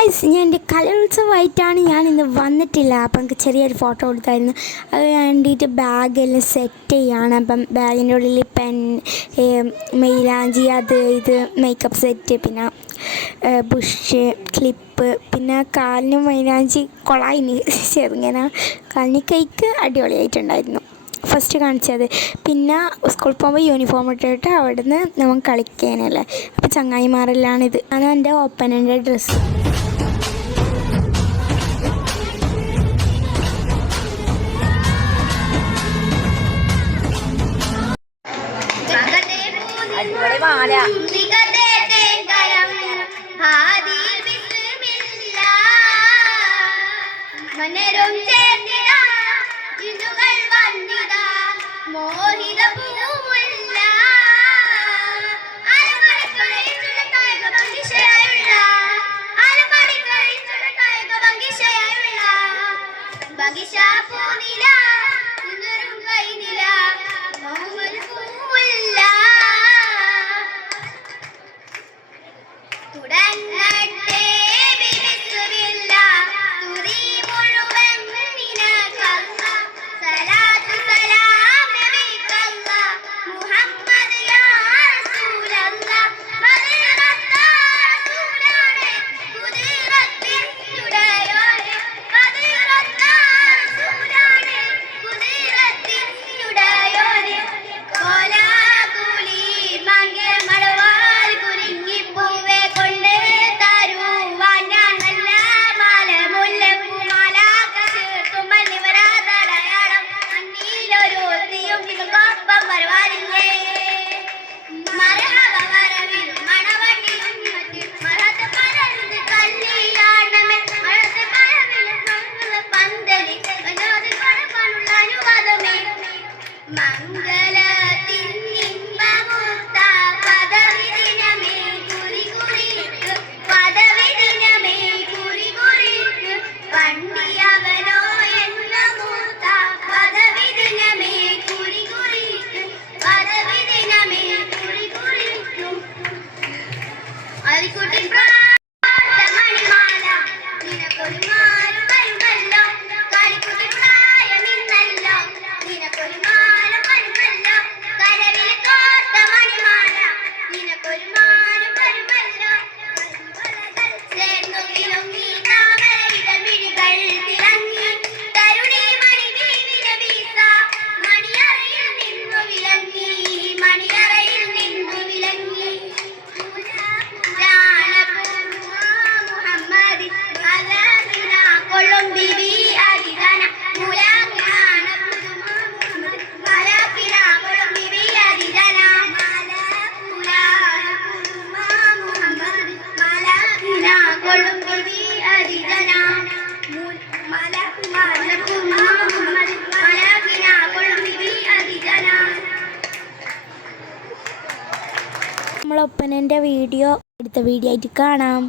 ഞാൻ എൻ്റെ കലോത്സവമായിട്ടാണ് ഞാൻ ഇന്ന് വന്നിട്ടില്ല. അപ്പം എനിക്ക് ചെറിയൊരു ഫോട്ടോ കൊടുത്തായിരുന്നു. അത് വേണ്ടിയിട്ട് ബാഗെല്ലാം സെറ്റ് ചെയ്യാണ്. അപ്പം ബാഗിൻ്റെ ഉള്ളിൽ പെൻ, മൈലാഞ്ചി, അത് ഇത് മേക്കപ്പ് സെറ്റ്, പിന്നെ ബുഷ്, ക്ലിപ്പ്, പിന്നെ കാലിന് മൈലാഞ്ചി കൊളായിന് ചെറുങ്ങനെ, കാലിന് കേക്ക് അടിപൊളിയായിട്ടുണ്ടായിരുന്നു ഫസ്റ്റ് കാണിച്ചത്. പിന്നെ സ്കൂളിൽ പോകുമ്പോൾ യൂണിഫോം ഇട്ടിട്ട് അവിടെ നിന്ന് നമുക്ക് കളിക്കാനല്ലേ. അപ്പോൾ ചങ്ങായിമാരെല്ലാണിത്. അതാണ് എൻ്റെ ഒപ്പനൻ്റെ ഡ്രസ്സ്. നമ്മളൊപ്പനൻ്റെ വീഡിയോ അടുത്ത വീഡിയോ ആയിട്ട് കാണാം.